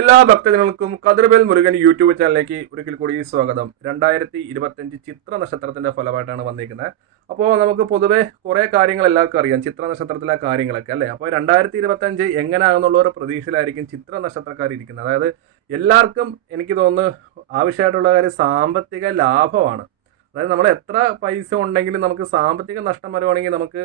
എല്ലാ ഭക്തജനങ്ങൾക്കും കതിർബേൽ മുരുകൻ യൂട്യൂബ് ചാനലിലേക്ക് ഒരിക്കൽ കൂടി സ്വാഗതം. രണ്ടായിരത്തി ഇരുപത്തഞ്ച് ചിത്ര നക്ഷത്രത്തിന്റെ ഫലമായിട്ടാണ് വന്നിരിക്കുന്നത്. അപ്പോൾ നമുക്ക് പൊതുവേ കുറേ കാര്യങ്ങൾ എല്ലാവർക്കും അറിയാം. ചിത്ര നക്ഷത്രത്തിലെ കാര്യങ്ങളൊക്കെ അല്ലേ? അപ്പോൾ രണ്ടായിരത്തി ഇരുപത്തഞ്ച് എങ്ങനെയാണെന്നുള്ള ഒരു പ്രതീക്ഷയിലായിരിക്കും ചിത്ര നക്ഷത്രക്കാർ ഇരിക്കുന്നത്. അതായത് എല്ലാവർക്കും എനിക്ക് തോന്നുന്നു ആവശ്യമായിട്ടുള്ള കാര്യം സാമ്പത്തിക ലാഭമാണ്. അതായത് നമ്മൾ എത്ര പൈസ ഉണ്ടെങ്കിലും നമുക്ക് സാമ്പത്തിക നഷ്ടം വരുവാണെങ്കിൽ നമുക്ക്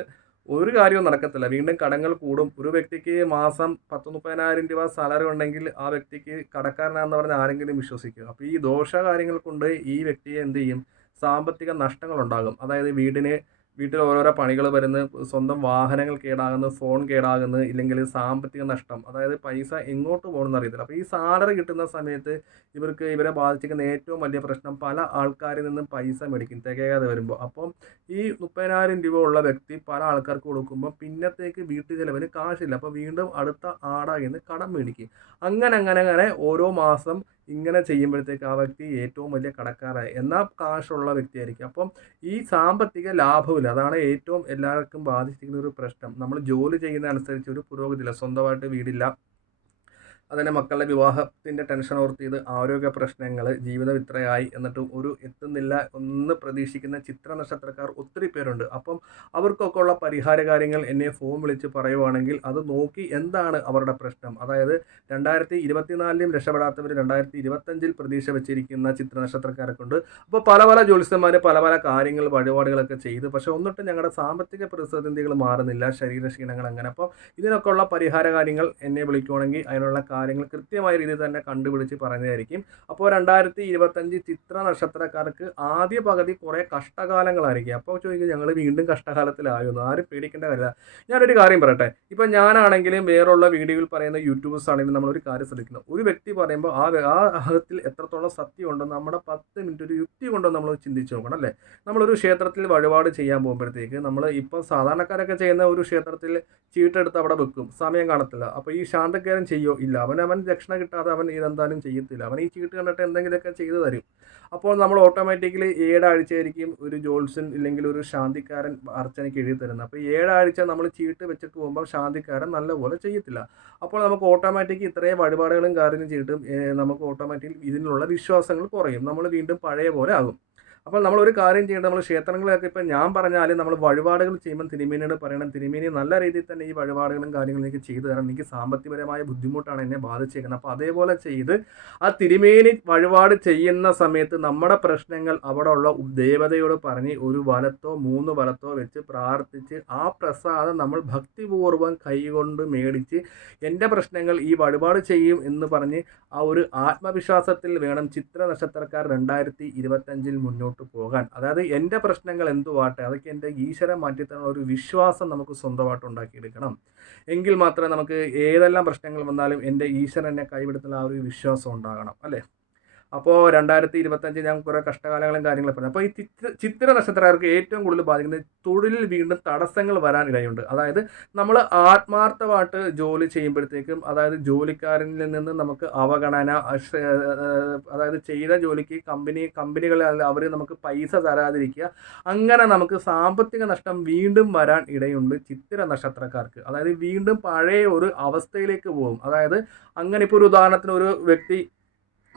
ഒരു കാര്യവും നടക്കത്തില്ല. വീണ്ടും കടങ്ങൾ കൂടും. ഒരു വ്യക്തിക്ക് മാസം പത്ത് മുപ്പതിനായിരം രൂപ സാലറി ഉണ്ടെങ്കിൽ ആ വ്യക്തിക്ക് കടക്കാരനാന്ന് പറഞ്ഞ് ആരെങ്കിലും വിശ്വസിക്കുക. അപ്പോൾ ഈ ദോഷ കാര്യങ്ങൾ കൊണ്ട് ഈ വ്യക്തിയെ എന്ത് ചെയ്യും? സാമ്പത്തിക നഷ്ടങ്ങളുണ്ടാകും. അതായത് വീടിന് വീട്ടിൽ ഓരോരോ പണികൾ വരുന്നത് സ്വന്തം വാഹനങ്ങൾ കേടാകുന്നത് ഫോൺ കേടാകുന്നത് ഇല്ലെങ്കിൽ സാമ്പത്തിക നഷ്ടം. അതായത് പൈസ എങ്ങോട്ട് പോകണമെന്ന് അറിയത്തില്ല. അപ്പോൾ ഈ സാലറി കിട്ടുന്ന സമയത്ത് ഇവർക്ക് ഇവരെ ബാധിച്ചിരിക്കുന്ന ഏറ്റവും വലിയ പ്രശ്നം പല ആൾക്കാരിൽ നിന്നും പൈസ മേടിക്കും തികയാതെ വരുമ്പോൾ. അപ്പം ഈ മുപ്പതിനായിരം രൂപ ഉള്ള വ്യക്തി പല ആൾക്കാർക്ക് കൊടുക്കുമ്പോൾ പിന്നത്തേക്ക് വീട്ടു ചിലവിന് കാശില്ല. അപ്പോൾ വീണ്ടും അടുത്ത നിന്ന് കടം മേടിക്കും. അങ്ങനെ അങ്ങനെ അങ്ങനെ ഓരോ മാസം ഇങ്ങനെ ചെയ്യുമ്പോഴത്തേക്ക് ആ വ്യക്തി ഏറ്റവും വലിയ കടക്കാരായി. എന്നാൽ കാശുള്ള വ്യക്തിയായിരിക്കും. അപ്പം ഈ സാമ്പത്തിക ലാഭമില്ല. അതാണ് ഏറ്റവും എല്ലാവർക്കും ബാധിച്ചിരിക്കുന്ന ഒരു പ്രശ്നം. നമ്മൾ ജോലി ചെയ്യുന്ന അനുസരിച്ച് ഒരു പുരോഗതിയില്ല. സ്വന്തമായിട്ട് വീടില്ല. അതിന്റെ മക്കളുടെ വിവാഹത്തിന്റെ ടെൻഷൻ ഓർത്ത് ആരോഗ്യ പ്രശ്നങ്ങൾ ജീവിതം ഇത്രയായി എന്നിട്ട് ഒരു എത്തുന്നില്ല ഒന്ന് പ്രതീക്ഷിക്കുന്ന ചിത്ര നക്ഷത്രക്കാർ ഒത്തിരി പേരുണ്ട്. അപ്പം അവർക്കൊക്കെ ഉള്ള പരിഹാര കാര്യങ്ങൾ എന്നെ ഫോൺ വിളിച്ച് പറയുവാണെങ്കിൽ അത് നോക്കി എന്താണ് അവരുടെ പ്രശ്നം? അതായത് രണ്ടായിരത്തി ഇരുപത്തിനാലിലും രക്ഷപ്പെടാത്തവർ രണ്ടായിരത്തി ഇരുപത്തഞ്ചിൽ പ്രതീക്ഷ വെച്ചിരിക്കുന്ന ചിത്ര നക്ഷത്രക്കാരൊക്കെയുണ്ട് അപ്പോൾ പല പല ജ്യോത്സ്യന്മാർ പല പല കാര്യങ്ങൾ വഴിപാടുകളൊക്കെ ചെയ്തു. പക്ഷേ ഒന്നിട്ടും ഞങ്ങളുടെ സാമ്പത്തിക പ്രതിസന്ധികൾ മാറുന്നില്ല ശരീരക്ഷീണങ്ങൾ അങ്ങനെ. അപ്പോൾ ഇതിനൊക്കെ ഉള്ള പരിഹാര കാര്യങ്ങൾ എന്നെ വിളിക്കുവാണെങ്കിൽ അതിനുള്ള കാര്യങ്ങൾ കൃത്യമായ രീതിയിൽ തന്നെ കണ്ടുപിടിച്ച് പറയുന്നതായിരിക്കും. അപ്പോൾ രണ്ടായിരത്തി ഇരുപത്തഞ്ച് ചിത്ര നക്ഷത്രക്കാർക്ക് ആദ്യ പകുതി കുറേ കഷ്ടകാലങ്ങളായിരിക്കും. അപ്പോൾ ചോദിക്കും ഞങ്ങൾ വീണ്ടും കഷ്ടകാലത്തിലായിരുന്നു ആരും പേടിക്കേണ്ട കാര്യമില്ല. ഞാനൊരു കാര്യം പറയട്ടെ. ഇപ്പം ഞാനാണെങ്കിലും വേറുള്ള വീഡിയോയിൽ പറയുന്ന യൂട്യൂബേഴ്സ് ആണെങ്കിലും നമ്മളൊരു കാര്യം ശ്രദ്ധിക്കുന്നു ഒരു വ്യക്തി പറയുമ്പോൾ ആ ആ അകത്തിൽ എത്രത്തോളം സത്യമുണ്ടോ നമ്മുടെ പത്ത് മിനിറ്റ് ഒരു യുക്തി കൊണ്ടോ നമ്മൾ ചിന്തിച്ച് നോക്കണം അല്ലേ? നമ്മളൊരു ക്ഷേത്രത്തിൽ വഴിപാട് ചെയ്യാൻ പോകുമ്പോഴത്തേക്ക് നമ്മൾ ഇപ്പം സാധാരണക്കാരൊക്കെ ചെയ്യുന്ന ഒരു ക്ഷേത്രത്തിൽ ചീട്ടെടുത്ത് അവിടെ വെക്കും. സമയം കാണത്തില്ല. അപ്പോൾ ഈ ശാന്തക്കാരൻ ചെയ്യോ? ഇല്ല. അവൻ ദക്ഷിണ കിട്ടാതെ അവൻ ഇതെന്തായാലും ചെയ്യത്തില്ല. അവൻ ഈ ചീട്ട് കണ്ടിട്ട് എന്തെങ്കിലുമൊക്കെ ചെയ്തു തരും. അപ്പോൾ നമ്മൾ ഓട്ടോമാറ്റിക്കലി ഏഴാഴ്ചയായിരിക്കും ഒരു ജോത്സ്യൻ ഇല്ലെങ്കിൽ ഒരു ശാന്തിക്കാരൻ അർച്ചനയ്ക്ക് എഴുതി തരുന്നത്. അപ്പോൾ ഏഴാഴ്ച നമ്മൾ ചീട്ട് വെച്ചിട്ട് പോകുമ്പോൾ ശാന്തിക്കാരൻ നല്ലപോലെ ചെയ്യത്തില്ല. അപ്പോൾ നമുക്ക് ഓട്ടോമാറ്റിക് ഇത്രയും വഴിപാടുകളും കാര്യങ്ങളും ചെയ്തിട്ടും നമുക്ക് ഓട്ടോമാറ്റിക്കലി ഇതിനുള്ള വിശ്വാസങ്ങൾ കുറയും. നമ്മൾ വീണ്ടും പഴയ പോലെ ആകും. അപ്പോൾ നമ്മൾ ഒരു കാര്യം ചെയ്യേണ്ടത് നമ്മൾ ക്ഷേത്രങ്ങളിലൊക്കെ ഇപ്പം ഞാൻ പറഞ്ഞാലും നമ്മൾ വഴിപാടുകൾ ചെയ്യുമ്പോൾ തിരുമേനിയോട് പറയണം. തിരുമേനി നല്ല രീതിയിൽ തന്നെ ഈ വഴിപാടുകളും കാര്യങ്ങളും എനിക്ക് ചെയ്തു തരണം. എനിക്ക് സാമ്പത്തികപരമായ ബുദ്ധിമുട്ടാണ് എന്നെ ബാധിച്ചേക്കുന്നത്. അപ്പോൾ അതേപോലെ ചെയ്ത് ആ തിരുമേനി വഴിപാട് ചെയ്യുന്ന സമയത്ത് നമ്മുടെ പ്രശ്നങ്ങൾ അവിടെ ഉള്ള ദേവതയോട് പറഞ്ഞ് ഒരു വലത്തോ മൂന്ന് വലത്തോ വെച്ച് പ്രാർത്ഥിച്ച് ആ പ്രസാദം നമ്മൾ ഭക്തിപൂർവം കൈകൊണ്ട് മേടിച്ച് എന്റെ പ്രശ്നങ്ങൾ ഈ വഴിപാട് ചെയ്യും എന്ന് പറഞ്ഞ് ആ ഒരു ആത്മവിശ്വാസത്തിൽ വേണം ചിത്ര നക്ഷത്രക്കാർ രണ്ടായിരത്തി ഇരുപത്തഞ്ചിൽ മുന്നോട്ട് പോകാൻ. അതായത് എന്റെ പ്രശ്നങ്ങൾ എന്തുവാട്ടെ അതൊക്കെ എന്റെ ഈശ്വരം മാറ്റിത്തരാനുള്ള ഒരു വിശ്വാസം നമുക്ക് സ്വന്തമായിട്ട് ഉണ്ടാക്കിയെടുക്കണം. എങ്കിൽ മാത്രമേ നമുക്ക് ഏതെല്ലാം പ്രശ്നങ്ങൾ വന്നാലും എന്റെ ഈശ്വരൻ എന്നെ കൈവിടുത്തുന്ന ആ ഒരു വിശ്വാസം ഉണ്ടാകണം അല്ലേ? അപ്പോൾ രണ്ടായിരത്തി ഇരുപത്തഞ്ച് ഞാൻ കുറേ കഷ്ടകാലങ്ങളും കാര്യങ്ങളും പറഞ്ഞു. അപ്പോൾ ഈ ചിത്ര ചിത്ര നക്ഷത്രക്കാർക്ക് ഏറ്റവും കൂടുതൽ ബാധിക്കുന്നത് തൊഴിലിൽ വീണ്ടും തടസ്സങ്ങൾ വരാൻ ഇടയുണ്ട്. അതായത് നമ്മൾ ആത്മാർത്ഥമായിട്ട് ജോലി ചെയ്യുമ്പോഴത്തേക്കും അതായത് ജോലിക്കാരനിൽ നിന്ന് നമുക്ക് അവഗണന അതായത് ചെയ്ത ജോലിക്ക് കമ്പനി കമ്പനികൾ അവർ നമുക്ക് പൈസ തരാതിരിക്കുക. അങ്ങനെ നമുക്ക് സാമ്പത്തിക നഷ്ടം വീണ്ടും വരാൻ ഇടയുണ്ട് ചിത്ര നക്ഷത്രക്കാർക്ക്. അതായത് വീണ്ടും പഴയ ഒരു അവസ്ഥയിലേക്ക് പോകും. അതായത് അങ്ങനെ ഇപ്പോൾ ഒരു ഉദാഹരണത്തിന് ഒരു വ്യക്തി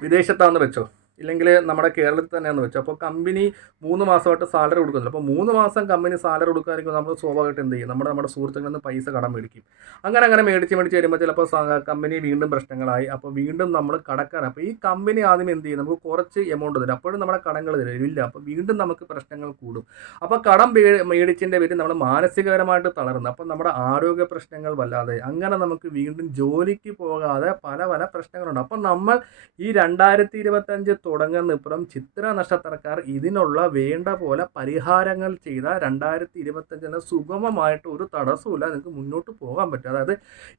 വിദേശത്താണെന്ന് വെച്ചോ. ഇല്ലെങ്കിൽ നമ്മുടെ കേരളത്തിൽ തന്നെയാണെന്ന് വെച്ചാൽ അപ്പോൾ കമ്പനി മൂന്ന് മാസമായിട്ട് സാലറി കൊടുക്കുന്നില്ല. അപ്പോൾ മൂന്ന് മാസം കമ്പനി സാലറി കൊടുക്കാതിരിക്കുമ്പോൾ നമ്മൾ സ്വാഭാവികമായിട്ട് എന്ത് ചെയ്യും? നമ്മുടെ നമ്മുടെ സുഹൃത്തുക്കളിൽ നിന്ന് പൈസ കടം മേടിക്കും. അങ്ങനെ അങ്ങനെ മേടിച്ച് മേടിച്ച് വരുമ്പോൾ ചിലപ്പോൾ കമ്പനി വീണ്ടും പ്രശ്നങ്ങളായി. അപ്പോൾ വീണ്ടും നമ്മൾ കടക്കാൻ അപ്പോൾ ഈ കമ്പനി ആദ്യം എന്ത് ചെയ്യും? നമുക്ക് കുറച്ച് എമൗണ്ട് തരും. അപ്പോഴും നമ്മുടെ കടങ്ങൾ തരുമില്ല അപ്പോൾ വീണ്ടും നമുക്ക് പ്രശ്നങ്ങൾ കൂടും. അപ്പോൾ കടം മേടിച്ചതിന്റെ പേരിൽ നമ്മൾ മാനസികപരമായിട്ട് തളർന്നു. അപ്പോൾ നമ്മുടെ ആരോഗ്യ പ്രശ്നങ്ങൾ വല്ലാതെ അങ്ങനെ നമുക്ക് വീണ്ടും ജോലിക്ക് പോകാതെ പല പല പ്രശ്നങ്ങളുണ്ട്. അപ്പോൾ നമ്മൾ ഈ രണ്ടായിരത്തി ഇരുപത്തഞ്ച് തുടങ്ങുന്ന ഇപ്പുറം ചിത്ര നക്ഷത്രക്കാർ ഇതിനുള്ള വേണ്ട പോലെ പരിഹാരങ്ങൾ ചെയ്ത രണ്ടായിരത്തി ഇരുപത്തഞ്ചിന് സുഗമമായിട്ട് ഒരു തടസ്സമില്ല നിങ്ങൾക്ക് മുന്നോട്ട് പോകാൻ പറ്റും. അതായത്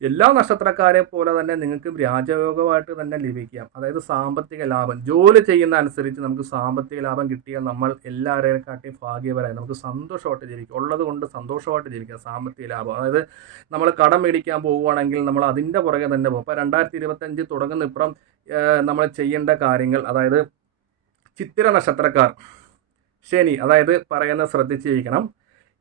എല്ലാ നക്ഷത്രക്കാരെ പോലെ തന്നെ നിങ്ങൾക്ക് രാജയോഗമായിട്ട് തന്നെ ലഭിക്കാം. അതായത് സാമ്പത്തിക ലാഭം. ജോലി ചെയ്യുന്ന അനുസരിച്ച് നമുക്ക് സാമ്പത്തിക ലാഭം കിട്ടിയാൽ നമ്മൾ എല്ലാവരെയും കാട്ടി ഭാഗ്യപരമായി നമുക്ക് സന്തോഷമായിട്ട് ജീവിക്കാം. ഉള്ളത് കൊണ്ട് സന്തോഷമായിട്ട് ജീവിക്കാം സാമ്പത്തിക ലാഭം. അതായത് നമ്മൾ കടം മേടിക്കാൻ പോവുകയാണെങ്കിൽ നമ്മൾ അതിന്റെ പുറകെ തന്നെ പോകും. അപ്പോൾ രണ്ടായിരത്തി ഇരുപത്തഞ്ച് തുടങ്ങുന്ന ഇപ്പുറം നമ്മൾ ചെയ്യേണ്ട കാര്യങ്ങൾ അതായത് ചിത്തിര നക്ഷത്രക്കാർ. ശനി അതായത് പറയുന്ന ശ്രദ്ധിച്ചിരിക്കണം.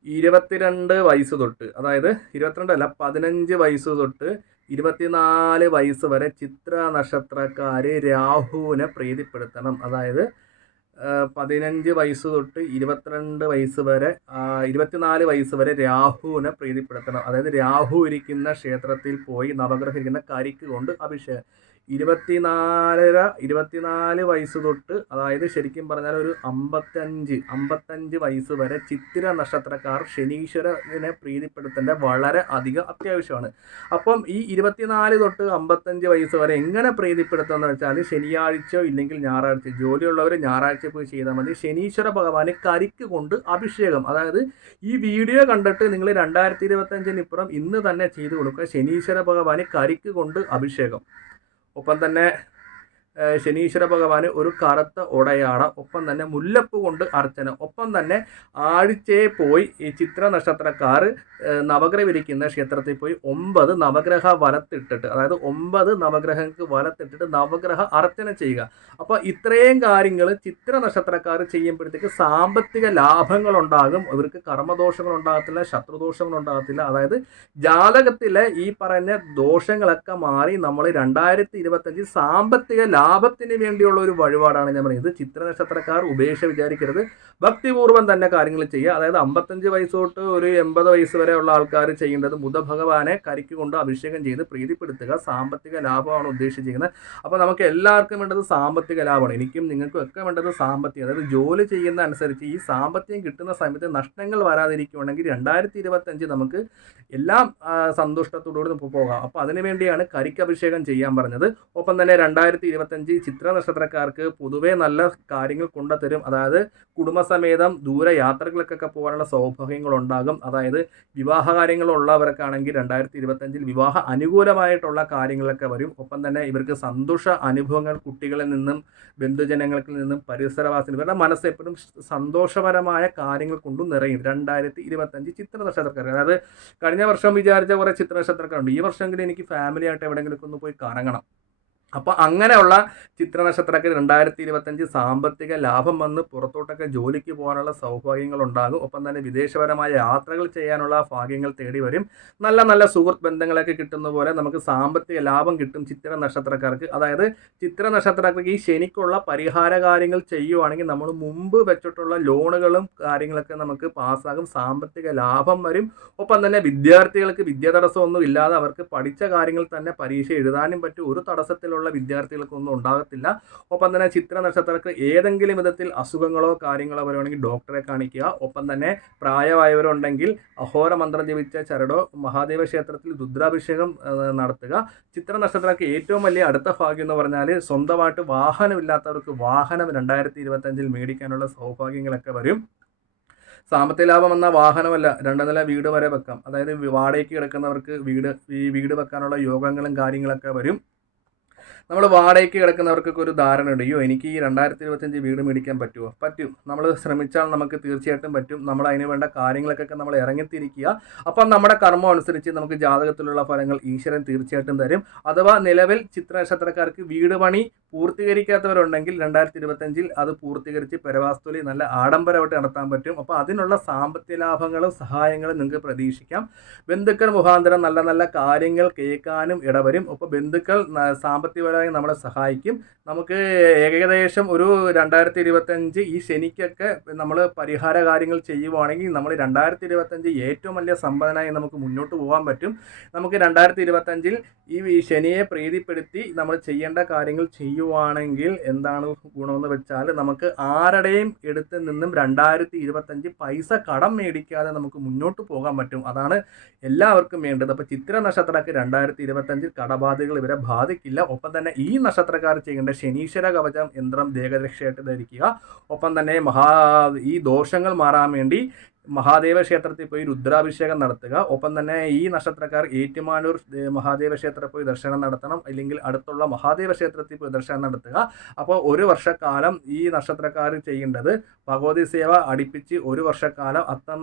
ഇരുപത്തിരണ്ട് വയസ്സ് തൊട്ട് അതായത് ഇരുപത്തിരണ്ടല്ല പതിനഞ്ച് വയസ്സ് തൊട്ട് ഇരുപത്തിനാല് വയസ്സ് വരെ ചിത്ര നക്ഷത്രക്കാർ രാഹുവിനെ പ്രീതിപ്പെടുത്തണം. അതായത് പതിനഞ്ച് വയസ്സ് തൊട്ട് ഇരുപത്തിരണ്ട് വയസ്സ് വരെ ഇരുപത്തിനാല് വയസ്സ് വരെ രാഹുവിനെ പ്രീതിപ്പെടുത്തണം. അതായത് രാഹു ഇരിക്കുന്ന ക്ഷേത്രത്തിൽ പോയി നവഗ്രഹം ഇരിക്കുന്ന കരിക്ക് കൊണ്ട് അഭിഷേകം ഇരുപത്തിനാലര ഇരുപത്തിനാല് വയസ്സ് തൊട്ട് അതായത് ശരിക്കും പറഞ്ഞാൽ ഒരു അമ്പത്തഞ്ച് അമ്പത്തഞ്ച് വയസ്സ് വരെ ചിത്തിര നക്ഷത്രക്കാർ ശനീശ്വരനെ പ്രീതിപ്പെടുത്തേണ്ട വളരെ അധികം അത്യാവശ്യമാണ്. അപ്പം ഈ ഇരുപത്തിനാല് തൊട്ട് അമ്പത്തഞ്ച് വയസ്സ് വരെ എങ്ങനെ പ്രീതിപ്പെടുത്തുമെന്ന് വെച്ചാൽ ശനിയാഴ്ചയോ ഇല്ലെങ്കിൽ ഞായറാഴ്ച ജോലിയുള്ളവർ ഞായറാഴ്ച പോയി ചെയ്താൽ മതി. ശനീശ്വര ഭഗവാന് കരിക്ക് കൊണ്ട് അഭിഷേകം. അതായത് ഈ വീഡിയോ കണ്ടിട്ട് നിങ്ങൾ രണ്ടായിരത്തി ഇരുപത്തഞ്ചിന് ഇപ്പുറം ഇന്ന് തന്നെ ചെയ്തു കൊടുക്കുക. ശനീശ്വര ഭഗവാന് കരിക്ക് കൊണ്ട് അഭിഷേകം. ഒപ്പം തന്നെ ശനീശ്വര ഭഗവാന് ഒരു കറുത്ത ഉടയാട ഒപ്പം തന്നെ മുല്ലപ്പ് കൊണ്ട് അർച്ചന. ഒപ്പം തന്നെ ആഴ്ചയെ പോയി ഈ ചിത്ര നക്ഷത്രക്കാർ നവഗ്രഹം ഇരിക്കുന്ന ക്ഷേത്രത്തിൽ പോയി ഒമ്പത് നവഗ്രഹ വലത്തിട്ടിട്ട് അതായത് ഒമ്പത് നവഗ്രഹങ്ങൾക്ക് വലത്തിട്ടിട്ട് നവഗ്രഹ അർച്ചന ചെയ്യുക. അപ്പോൾ ഇത്രയും കാര്യങ്ങൾ ചിത്ര നക്ഷത്രക്കാർ ചെയ്യുമ്പോഴത്തേക്ക് സാമ്പത്തിക ലാഭങ്ങൾ ഉണ്ടാകും ഇവർക്ക് കർമ്മദോഷങ്ങൾ ഉണ്ടാകത്തില്ല ശത്രുദോഷങ്ങൾ ഉണ്ടാകത്തില്ല അതായത് ജാതകത്തിലെ ഈ പറഞ്ഞ ദോഷങ്ങളൊക്കെ മാറി നമ്മൾ രണ്ടായിരത്തി ഇരുപത്തഞ്ച് സാമ്പത്തിക ലാഭത്തിന് വേണ്ടിയുള്ള ഒരു വഴിപാടാണ് ഞാൻ പറയുന്നത് ചിത്ര നക്ഷത്രക്കാർ ഉപേക്ഷ വിചാരിക്കരുത്. ഭക്തിപൂർവം തന്നെ കാര്യങ്ങൾ ചെയ്യുക. അതായത് അമ്പത്തഞ്ച് വയസ്സ് തൊട്ട് ഒരു എൺപത് വയസ്സ് ഉള്ള ആൾക്കാർ ചെയ്യേണ്ടത് ബുധഭഗവാനെ കരിക്ക് കൊണ്ട് അഭിഷേകം ചെയ്ത് പ്രീതിപ്പെടുത്തുക. സാമ്പത്തിക ലാഭമാണ് ഉദ്ദേശിച്ചിരിക്കുന്നത്. അപ്പോൾ നമുക്ക് എല്ലാവർക്കും വേണ്ടത് സാമ്പത്തിക ലാഭമാണ്. എനിക്കും നിങ്ങൾക്കും ഒക്കെ വേണ്ടത് സാമ്പത്തികം. അതായത് ജോലി ചെയ്യുന്ന അനുസരിച്ച് ഈ സാമ്പത്തികം കിട്ടുന്ന സമയത്ത് നഷ്ടങ്ങൾ വരാതിരിക്കുകയാണെങ്കിൽ രണ്ടായിരത്തി ഇരുപത്തഞ്ച് നമുക്ക് എല്ലാം സന്തുഷ്ടത്തോടുകൂടി പോകാം. അപ്പോൾ അതിനുവേണ്ടിയാണ് കരിക്ക് അഭിഷേകം ചെയ്യാൻ പറഞ്ഞത്. ഒപ്പം തന്നെ രണ്ടായിരത്തി ഇരുപത്തഞ്ച് ചിത്ര നക്ഷത്രക്കാർക്ക് പൊതുവേ നല്ല കാര്യങ്ങൾ കൊണ്ടുതരും. അതായത് കുടുംബസമേതം ദൂര യാത്രകൾക്കൊക്കെ പോകാനുള്ള സൗഭാഗ്യങ്ങൾ ഉണ്ടാകും അതായത് വിവാഹ കാര്യങ്ങളുള്ളവർക്കാണെങ്കിൽ രണ്ടായിരത്തി ഇരുപത്തഞ്ചിൽ വിവാഹ അനുകൂലമായിട്ടുള്ള കാര്യങ്ങളൊക്കെ വരും. ഒപ്പം തന്നെ ഇവർക്ക് സന്തോഷ അനുഭവങ്ങൾ കുട്ടികളിൽ നിന്നും ബന്ധുജനങ്ങളിൽ നിന്നും പരിസരവാസികൾ ഇവരുടെ മനസ്സ് എപ്പോഴും സന്തോഷപരമായ കാര്യങ്ങൾ കൊണ്ടും നിറയും. രണ്ടായിരത്തി ഇരുപത്തഞ്ച് ചിത്ര നക്ഷത്രക്കാർ അതായത് കഴിഞ്ഞ വർഷം വിചാരിച്ച കുറേ ചിത്ര നക്ഷത്രക്കാരുണ്ട്. ഈ വർഷമെങ്കിലും എനിക്ക് ഫാമിലിയായിട്ട് എവിടെയെങ്കിലും ഒന്ന് പോയി കറങ്ങണം അപ്പോൾ അങ്ങനെയുള്ള ചിത്ര നക്ഷത്രക്കാർ രണ്ടായിരത്തി ഇരുപത്തഞ്ച് സാമ്പത്തിക ലാഭം വന്ന് പുറത്തോട്ടൊക്കെ ജോലിക്ക് പോകാനുള്ള സൗഭാഗ്യങ്ങൾ ഉണ്ടാകും ഒപ്പം തന്നെ വിദേശപരമായ യാത്രകൾ ചെയ്യാനുള്ള ഭാഗ്യങ്ങൾ തേടി വരും. നല്ല നല്ല സുഹൃത്ത് ബന്ധങ്ങളൊക്കെ കിട്ടുന്ന പോലെ നമുക്ക് സാമ്പത്തിക ലാഭം കിട്ടും ചിത്ര നക്ഷത്രക്കാർക്ക് അതായത് ചിത്ര നക്ഷത്രക്കാർക്ക് ഈ ശനിക്കുള്ള പരിഹാര കാര്യങ്ങൾ ചെയ്യുവാണെങ്കിൽ നമ്മൾ മുമ്പ് വെച്ചിട്ടുള്ള ലോണുകളും കാര്യങ്ങളൊക്കെ നമുക്ക് പാസ്സാകും. സാമ്പത്തിക ലാഭം വരും. ഒപ്പം തന്നെ വിദ്യാർത്ഥികൾക്ക് വിദ്യാ തടസ്സമൊന്നും ഇല്ലാതെ അവർക്ക് പഠിച്ച കാര്യങ്ങൾ തന്നെ പരീക്ഷ എഴുതാനും പറ്റും. ഒരു തടസ്സത്തിലുള്ള വിദ്യാർത്ഥികൾക്കൊന്നും ഉണ്ടാകത്തില്ല. ഒപ്പം തന്നെ ചിത്ര നക്ഷത്രക്ക് ഏതെങ്കിലും വിധത്തിൽ അസുഖങ്ങളോ കാര്യങ്ങളോ വരുവാണെങ്കിൽ ഡോക്ടറെ കാണിക്കുക. ഒപ്പം തന്നെ പ്രായമായവരുണ്ടെങ്കിൽ അഹോര മന്ത്രം ജപിച്ച ചരടോ മഹാദേവ ക്ഷേത്രത്തിൽ രുദ്രാഭിഷേകം നടത്തുക. ചിത്ര നക്ഷത്രക്ക് ഏറ്റവും വലിയ അടുത്ത ഭാഗ്യം എന്ന് പറഞ്ഞാൽ സ്വന്തമായിട്ട് വാഹനമില്ലാത്തവർക്ക് വാഹനം രണ്ടായിരത്തി ഇരുപത്തഞ്ചിൽ മേടിക്കാനുള്ള സൗഭാഗ്യങ്ങളൊക്കെ വരും. സാമ്പത്തിക ലാഭം എന്ന വാഹനമല്ല രണ്ട് നില വീട് വരെ വെക്കാം. അതായത് വാടകയ്ക്ക് കിടക്കുന്നവർക്ക് വീട് ഈ വീട് വെക്കാനുള്ള യോഗങ്ങളും കാര്യങ്ങളൊക്കെ വരും. നമ്മൾ വാടകയ്ക്ക് കിടക്കുന്നവർക്കൊക്കെ ഒരു ധാരണ ഉണ്ട് അയ്യോ എനിക്ക് ഈ രണ്ടായിരത്തി ഇരുപത്തഞ്ച് വീട് മേടിക്കാൻ പറ്റുമോ പറ്റും. നമ്മൾ ശ്രമിച്ചാൽ നമുക്ക് തീർച്ചയായിട്ടും പറ്റും. നമ്മൾ അതിന് വേണ്ട കാര്യങ്ങൾക്കൊക്കെ നമ്മൾ ഇറങ്ങിത്തിരിക്കുക. അപ്പം നമ്മുടെ കർമ്മം അനുസരിച്ച് നമുക്ക് ജാതകത്തിലുള്ള ഫലങ്ങൾ ഈശ്വരൻ തീർച്ചയായിട്ടും തരും. അഥവാ നിലവിൽ ചിത്ര നക്ഷത്രക്കാർക്ക് വീട് പണി പൂർത്തീകരിക്കാത്തവരുണ്ടെങ്കിൽ രണ്ടായിരത്തി ഇരുപത്തഞ്ചിൽ അത് പൂർത്തീകരിച്ച് പെരവാസ്തുലി നല്ല ആഡംബരമായിട്ട് നടത്താൻ പറ്റും. അപ്പോൾ അതിനുള്ള സാമ്പത്തിക ലാഭങ്ങളും സഹായങ്ങളും നിങ്ങൾക്ക് പ്രതീക്ഷിക്കാം. ബന്ധുക്കൾ മുഖാന്തരം നല്ല നല്ല കാര്യങ്ങൾ കേൾക്കാനും ഇടവരും. അപ്പോൾ ബന്ധുക്കൾ ന- സാമ്പത്തികപരമായി നമ്മളെ സഹായിക്കും. നമുക്ക് ഏകദേശം ഒരു രണ്ടായിരത്തി ഇരുപത്തഞ്ച് ഈ ശനിക്കൊക്കെ നമ്മൾ പരിഹാര കാര്യങ്ങൾ ചെയ്യുവാണെങ്കിൽ നമ്മൾ രണ്ടായിരത്തി ഇരുപത്തഞ്ച് ഏറ്റവും വലിയ സമ്പന്നനായി നമുക്ക് മുന്നോട്ട് പോകാൻ പറ്റും. നമുക്ക് രണ്ടായിരത്തി ഇരുപത്തഞ്ചിൽ ഈ ശനിയെ പ്രീതിപ്പെടുത്തി നമ്മൾ ചെയ്യേണ്ട കാര്യങ്ങൾ ചെയ്യുവാണെങ്കിൽ എന്താണ് ഗുണമെന്ന് വെച്ചാൽ നമുക്ക് ആരുടെയും എടുത്ത് നിന്നും രണ്ടായിരത്തി ഇരുപത്തഞ്ച് പൈസ കടം മേടിക്കാതെ നമുക്ക് മുന്നോട്ട് പോകാൻ പറ്റും. അതാണ് എല്ലാവർക്കും വേണ്ടത്. അപ്പോൾ ചിത്ര നക്ഷത്രക്ക് രണ്ടായിരത്തി ഇരുപത്തഞ്ചിൽ കടബാധകൾ ഇവരെ ബാധിക്കില്ല. ഒപ്പം തന്നെ ഈ നക്ഷത്രക്കാർ ചെയ്യേണ്ട ശനീശ്വര കവചം യന്ത്രം ദേഹരക്ഷയായിട്ട് ധരിക്കുക. ഒപ്പം തന്നെ മഹാ ഈ ദോഷങ്ങൾ മാറാൻ വേണ്ടി മഹാദേവ ക്ഷേത്രത്തിൽ പോയി രുദ്രാഭിഷേകം നടത്തുക. ഒപ്പം തന്നെ ഈ നക്ഷത്രക്കാർ ഏറ്റുമാനൂർ മഹാദേവ ക്ഷേത്രത്തിൽ പോയി ദർശനം നടത്തണം. അല്ലെങ്കിൽ അടുത്തുള്ള മഹാദേവ ക്ഷേത്രത്തിൽ പോയി ദർശനം നടത്തുക. അപ്പോൾ ഒരു വർഷക്കാലം ഈ നക്ഷത്രക്കാർ ചെയ്യേണ്ടത് ഭഗവതി സേവ അടിപ്പിച്ച് ഒരു വർഷക്കാലം അത്തം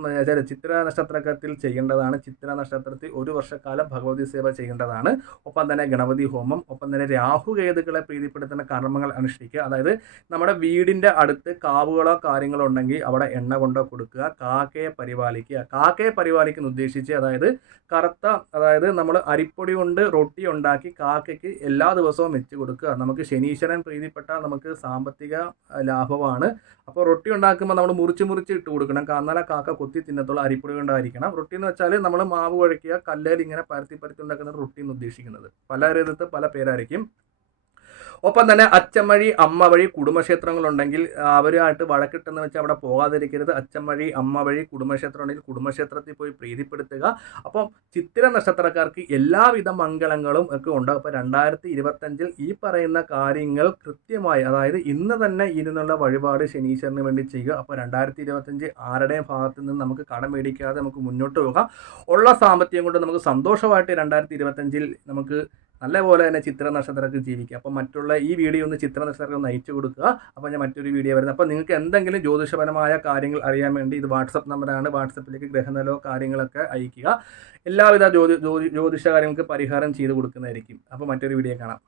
ചിത്ര നക്ഷത്രത്തിൽ ചെയ്യേണ്ടതാണ്. ചിത്ര നക്ഷത്രത്തിൽ ഒരു വർഷക്കാലം ഭഗവതി സേവ ചെയ്യേണ്ടതാണ്. ഒപ്പം തന്നെ ഗണപതി ഹോമം ഒപ്പം തന്നെ രാഹുകേതുക്കളെ പ്രീതിപ്പെടുത്തുന്ന കർമ്മങ്ങൾ അനുഷ്ഠിക്കുക. അതായത് നമ്മുടെ വീടിന്റെ അടുത്ത് കാവുകളോ കാര്യങ്ങളോ ഉണ്ടെങ്കിൽ അവിടെ എണ്ണ കൊണ്ടോ കൊടുക്കുക. കാക്ക കാക്കയെ പരിപാലിക്കുക. കാക്കയെ പരിപാലിക്കുന്ന ഉദ്ദേശിച്ച് അതായത് കറുത്ത അതായത് നമ്മൾ അരിപ്പൊടി കൊണ്ട് റൊട്ടി ഉണ്ടാക്കി കാക്കയ്ക്ക് എല്ലാ ദിവസവും വെച്ച് കൊടുക്കുക. നമുക്ക് ശനീശ്വരൻ പ്രീതിപ്പെട്ടാൽ നമുക്ക് സാമ്പത്തിക ലാഭമാണ്. അപ്പോൾ റൊട്ടി ഉണ്ടാക്കുമ്പോൾ നമ്മൾ മുറിച്ച് മുറിച്ച് ഇട്ട് കൊടുക്കണം. എന്നാലേ കാക്ക കൊത്തി തിന്നത്തുള്ള അരിപ്പൊടി കൊണ്ടായിരിക്കണം. റൊട്ടി എന്ന് വെച്ചാൽ നമ്മൾ മാവ് കുഴക്കുക കല്ലേൽ ഇങ്ങനെ പരത്തി പരത്തി ഉണ്ടാക്കുന്ന റൊട്ടി എന്ന് ഉദ്ദേശിക്കുന്നത്. പല രീതിയിൽ പല പേരായിരിക്കും. ഒപ്പം തന്നെ അച്ചമ്മഴി അമ്മ വഴി കുടുംബക്ഷേത്രങ്ങളുണ്ടെങ്കിൽ അവരുമായിട്ട് വഴക്കിട്ടെന്ന് വെച്ചാൽ അവിടെ പോകാതിരിക്കരുത്. അച്ചമ്മഴി അമ്മ വഴി കുടുംബക്ഷേത്രം ഉണ്ടെങ്കിൽ കുടുംബക്ഷേത്രത്തിൽ പോയി പ്രീതിപ്പെടുത്തുക. അപ്പം ചിത്തിര നക്ഷത്രക്കാർക്ക് എല്ലാവിധ മംഗളങ്ങളും ഒക്കെ ഉണ്ട് അപ്പോൾ രണ്ടായിരത്തി ഇരുപത്തഞ്ചിൽ ഈ പറയുന്ന കാര്യങ്ങൾ കൃത്യമായി അതായത് ഇന്ന് തന്നെ ഇരുന്നുള്ള വഴിപാട് ശനീശ്വരന് വേണ്ടി ചെയ്യുക. അപ്പോൾ രണ്ടായിരത്തി ഇരുപത്തഞ്ച് ആരുടെയും ഭാഗത്ത് നിന്ന് നമുക്ക് കടം മേടിക്കാതെ നമുക്ക് മുന്നോട്ട് പോകാം. ഉള്ള സാമ്പത്തികം കൊണ്ട് നമുക്ക് സന്തോഷമായിട്ട് രണ്ടായിരത്തി ഇരുപത്തഞ്ചിൽ നമുക്ക് നല്ലപോലെ തന്നെ ചിത്ര നക്ഷത്രത്തിൽ ജീവിക്കുക. അപ്പോൾ മറ്റുള്ള ഈ വീഡിയോ ഒന്ന് ചിത്ര നക്ഷത്രത്തിൽ ഒന്ന് അയച്ചു കൊടുക്കുക. അപ്പോൾ ഞാൻ മറ്റൊരു വീഡിയോ വരുന്നത്. അപ്പോൾ നിങ്ങൾക്ക് എന്തെങ്കിലും ജ്യോതിഷപരമായ കാര്യങ്ങൾ അറിയാൻ വേണ്ടി ഇത് വാട്സപ്പ് നമ്പറാണ്. വാട്സപ്പിലേക്ക് ഗ്രഹനലോ കാര്യങ്ങളൊക്കെ അയക്കുക എല്ലാവിധ ജ്യോതി ജ്യോതി ജ്യോതിഷ കാര്യങ്ങൾക്ക് പരിഹാരം ചെയ്ത് കൊടുക്കുന്നതായിരിക്കും. അപ്പോൾ മറ്റൊരു വീഡിയോ കാണാം.